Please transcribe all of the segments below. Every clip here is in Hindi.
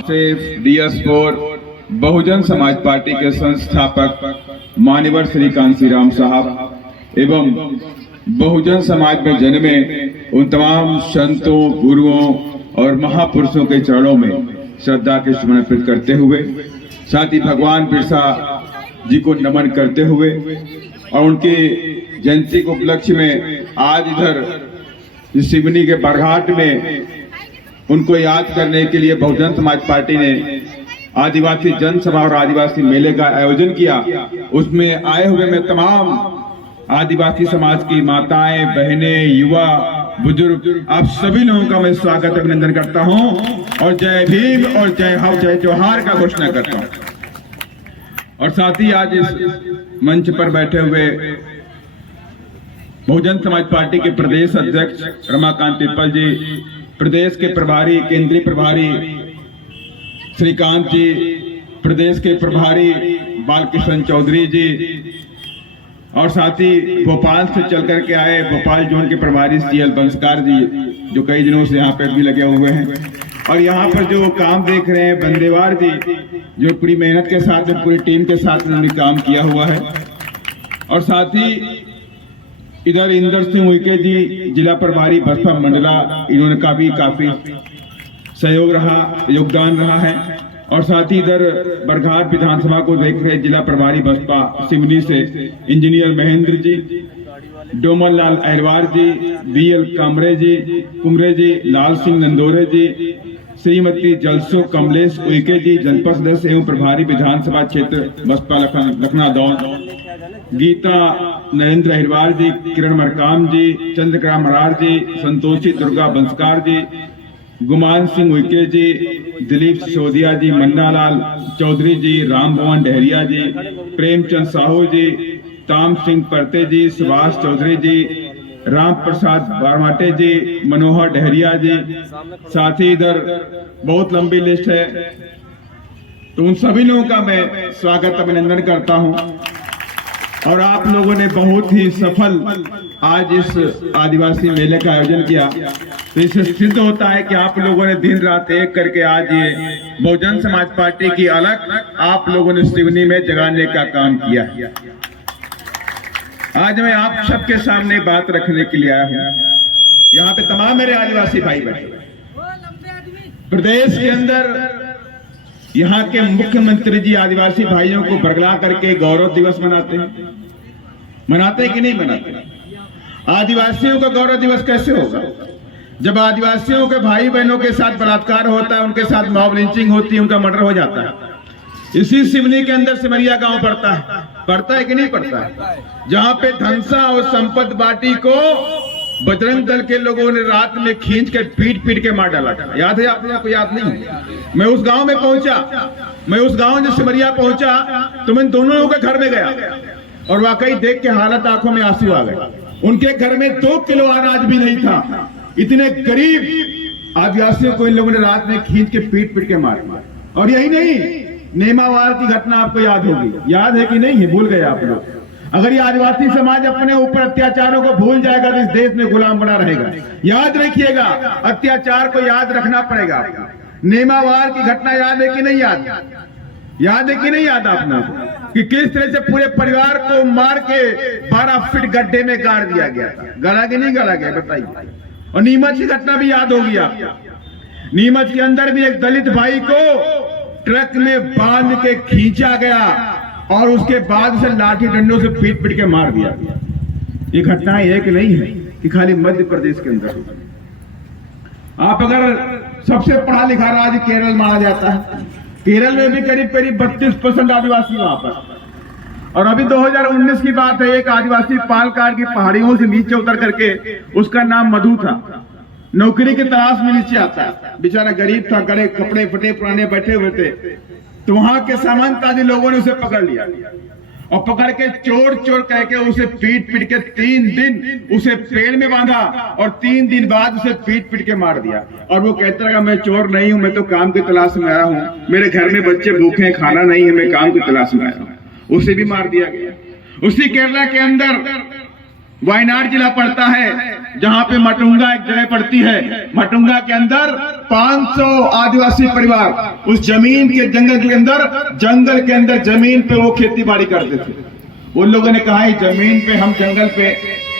से DS4 बहुजन समाज पार्टी के संस्थापक मान्यवर श्री कांसी राम साहब एवं बहुजन समाज में जन्मे उन तमाम संतों, गुरुओं और महापुरुषों के चरणों में श्रद्धा के सुमन अर्पित करते हुए, साथ ही भगवान बिरसा जी को नमन करते हुए और उनकी जयंती के उपलक्ष्य में आज इधर सिवनी के बरघाट में उनको याद करने के लिए बहुजन समाज पार्टी ने आदिवासी जनसभा और आदिवासी मेले का आयोजन किया। उसमें आए हुए मैं तमाम आदिवासी समाज की माताएं, बहनें, युवा, बुजुर्ग, आप सभी लोगों का मैं स्वागत अभिनंदन करता हूं और जय भीम और जय जोहार का घोषणा करता हूं। और साथ ही आज इस मंच पर बैठे हुए बहुजन समाज पार्टी के प्रदेश अध्यक्ष रमाकांत पिप्पल जी, प्रदेश के प्रभारी, केंद्रीय प्रभारी श्रीकांत जी, प्रदेश के प्रभारी बालकृष्ण चौधरी जी और साथ ही भोपाल से चल करके आए भोपाल जोन के प्रभारी CL बंसकार जी, जो कई दिनों से यहाँ पे भी लगे हुए हैं। और यहाँ पर जो काम देख रहे हैं बंदेवार जी, जो पूरी मेहनत के साथ, पूरी टीम के साथ उन्होंने काम किया हुआ है। और साथ ही इधर इंदर सिंह उइके जी, जिला प्रभारी बसपा मंडला, इन्होंने का भी काफी सहयोग रहा, योगदान रहा है। और साथ ही इधर बरघाट विधानसभा को देख रहे जिला प्रभारी बसपा सिवनी से इंजीनियर महेंद्र जी, डोमन लाल अहरवार जी, BL कुमरे जी, लाल सिंह नंदोरे जी, श्रीमती जलसो कमलेश उइके जी, जनपद सदस्य एवं प्रभारी विधानसभा क्षेत्र बसपा लखनादौन, गीता नरेंद्र अहिरवार जी, किरण मरकाम जी, चंद्रकला मरार जी, संतोषी दुर्गा बंसकार जी, गुमान सिंह उइके जी, दिलीप सिसोदिया जी, मन्नालाल चौधरी जी, राम भवन डहरिया जी, प्रेमचंद साहू जी, ताम सिंह परते जी, सुभाष चौधरी जी, राम प्रसाद बारमाटे जी, मनोहर डहरिया जी, साथ ही इधर बहुत लंबी लिस्ट है। तो उन सभी लोगों का मैं स्वागत अभिनंदन करता हूं। और आप लोगों ने बहुत ही सफल आज इस आदिवासी मेले का आयोजन किया, तो इससे सिद्ध होता है कि आप लोगों ने दिन रात एक करके आज ये बहुजन समाज पार्टी की अलग आप लोगों ने सिवनी में जगाने का काम किया। आज मैं आप सबके सामने बात रखने के लिए आया हूं। यहाँ पे तमाम मेरे आदिवासी भाई बैठे, प्रदेश के अंदर यहाँ के मुख्यमंत्री जी आदिवासी भाइयों को बरगला करके गौरव दिवस मनाते हैं कि नहीं मनाते? आदिवासियों का गौरव दिवस कैसे होगा जब आदिवासियों के भाई बहनों के साथ बलात्कार होता है, उनके साथ मॉब लिंचिंग होती है, उनका मर्डर हो जाता है। इसी सिवनी के अंदर सिमरिया गांव पड़ता है कि नहीं पड़ता है? जहां पे धनसा और संपत बाटी को बजरंग दल के लोगों ने रात में खींच के पीट के मार डाला था। याद है आपको? याद नहीं? मैं उस गांव में पहुंचा, मैं उस गांव जब सिमरिया पहुंचा तो मैं दोनों लोगों के घर में गया और वाकई देख के हालत, आंखों में आंसू आ गए। उनके घर में 2 किलो अनाज भी नहीं था। इतने गरीब आदिवासियों को इन लोगों ने रात में खींच के पीट के मारा। और यही नहीं, नेमावार की घटना आपको याद होगी, याद है कि नहीं? भूल गए आप लोग? अगर ये आदिवासी समाज अपने ऊपर अत्याचारों को भूल जाएगा तो इस देश में गुलाम बना रहेगा। याद रखिएगा, अत्याचार को याद रखना पड़ेगा। नेमावार की घटना याद है कि नहीं? याद है कि नहीं? याद आपने कि किस तरह से पूरे परिवार को मार के 12 फीट गड्ढे में गाड़ दिया गया था। गला के नहीं गला गया? बताइए। और नीमच की घटना भी याद होगी आपको। नीमच के अंदर भी एक दलित भाई को ट्रक में बांध के खींचा गया और उसके बाद उसे लाठी डंडों से पीट के मार दिया। ये घटनाएं एक नहीं है कि खाली मध्य प्रदेश के अंदर। आप अगर सबसे पढ़ा लिखा राज्य केरल माना जाता है, केरल में भी करीब 32% आदिवासी वहां पर। और अभी 2019 की बात है, एक आदिवासी पालकार की पहाड़ियों से नीचे उतर करके, उसका नाम मधु था, नौकरी की तलाश में नीचे आता है। बेचारा गरीब था, गड़े कपड़े फटे पुराने बैठे हुए थे। तो वहां के सामंतवादी लोगों ने उसे पकड़ लिया और पकड़ के चोर कह के उसे पीट के 3 दिन उसे पेड़ में बांधा और 3 दिन बाद उसे पीट के मार दिया। और वो कहता रहा, मैं चोर नहीं हूं, मैं तो काम की तलाश में आया हूं, मेरे घर में बच्चे भूखे हैं, खाना नहीं है, मैं काम की तलाश में आया हूं। उसे भी मार दिया गया। उसी केरला के अंदर वायनाड जिला पड़ता है, जहां पे मटुंगा एक जगह पड़ती है। मटुंगा के अंदर 500 आदिवासी परिवार उस जमीन के जंगल के अंदर जमीन पे वो खेती बाड़ी करते थे। उन लोगों ने कहा जमीन पे, हम जंगल पे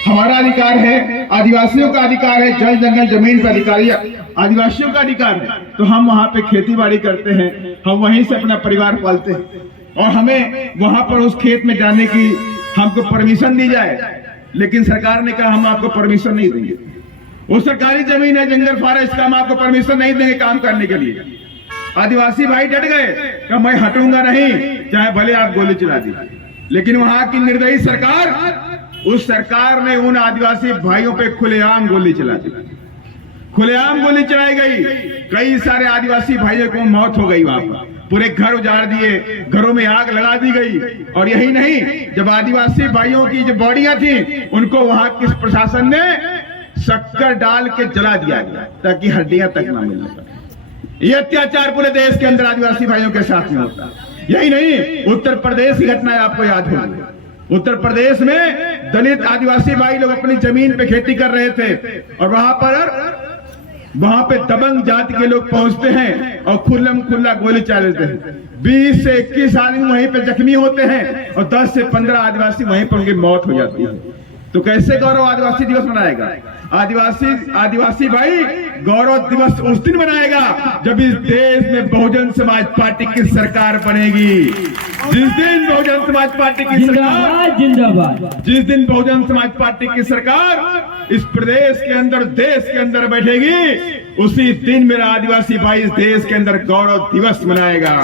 हमारा अधिकार है, आदिवासियों का अधिकार है, जल जंगल जमीन पे अधिकारी आदिवासियों का अधिकार है, तो हम वहां पे खेती बाड़ी करते हैं, हम वहीं से अपना परिवार पालते हैं और हमें वहां पर उस खेत में जाने की हमको परमिशन दी जाए। लेकिन सरकार ने कहा हम आपको परमिशन नहीं देंगे, वो सरकारी जमीन है जंगल फॉरेस्ट का, हम आपको परमिशन नहीं देंगे काम करने के लिए। आदिवासी भाई डट गए कि मैं हटूंगा नहीं, चाहे भले आप गोली चला दी। लेकिन वहां की निर्दयी सरकार, उस सरकार ने उन आदिवासी भाइयों पे खुलेआम गोली चला दी, खुलेआम गोली चलाई गई। कई सारे आदिवासी भाइयों को मौत हो गई, वहां पर पूरे घर उजाड़ दिए, घरों में आग लगा दी गई। और यही नहीं, जब आदिवासी भाइयों की जो बॉडियां थी उनको वहां के प्रशासन ने शक्कर डाल के जला दिया गया ताकि हड्डियां तक ना मिल सके। ये अत्याचार पूरे देश के अंदर आदिवासी भाइयों के साथ में होता है। यही नहीं, उत्तर प्रदेश की घटना आपको याद होगी। उत्तर प्रदेश में दलित आदिवासी भाई लोग अपनी जमीन पे खेती कर रहे थे और वहां पे दबंग जाति के लोग पहुंचते हैं और खुल्ला गोली चला देते हैं। 20 से 21 आदमी वहीं पे जख्मी होते हैं और 10 से 15 आदिवासी वहीं पर उनकी मौत हो जाती है। तो कैसे गौरव आदिवासी दिवस मनाएगा? आदिवासी भाई गौरव दिवस उस दिन मनाएगा जब इस देश में बहुजन समाज पार्टी की सरकार बनेगी। जिस दिन बहुजन समाज पार्टी की सरकार जिंदाबाद, जिस दिन बहुजन समाज पार्टी की सरकार इस प्रदेश के अंदर, देश के अंदर बैठेगी, उसी दिन मेरा आदिवासी भाई इस देश के अंदर गौरव दिवस मनाएगा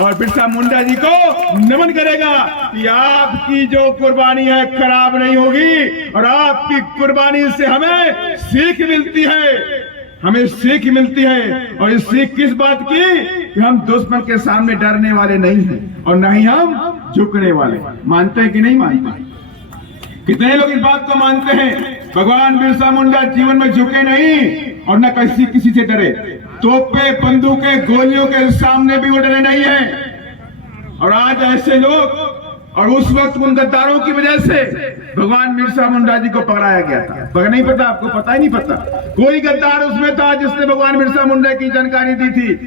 और बिरसा मुंडा जी को नमन करेगा कि आपकी जो कुर्बानी है खराब नहीं होगी और आपकी कुर्बानी से हमें सीख मिलती है, हमें सीख मिलती है। और इस सीख किस बात की कि हम दुश्मन के सामने डरने वाले नहीं हैं और न ही हम झुकने वाले। मानते हैं कि नहीं मानते? कितने लोग इस बात को मानते हैं? भगवान बिरसा मुंडा जीवन में झुके नहीं और न किसी से डरे। तोपे, बंदूकें, गोलियों के सामने भी वो डरे नहीं है। और आज ऐसे लोग, और उस वक्त उन गद्दारों की वजह से भगवान बिरसा मुंडा जी को पकड़ाया गया था। पकड़ नहीं पता आपको? पता ही नहीं पता। कोई गद्दार उसमें था जिसने भगवान बिरसा मुंडा की जानकारी दी थी।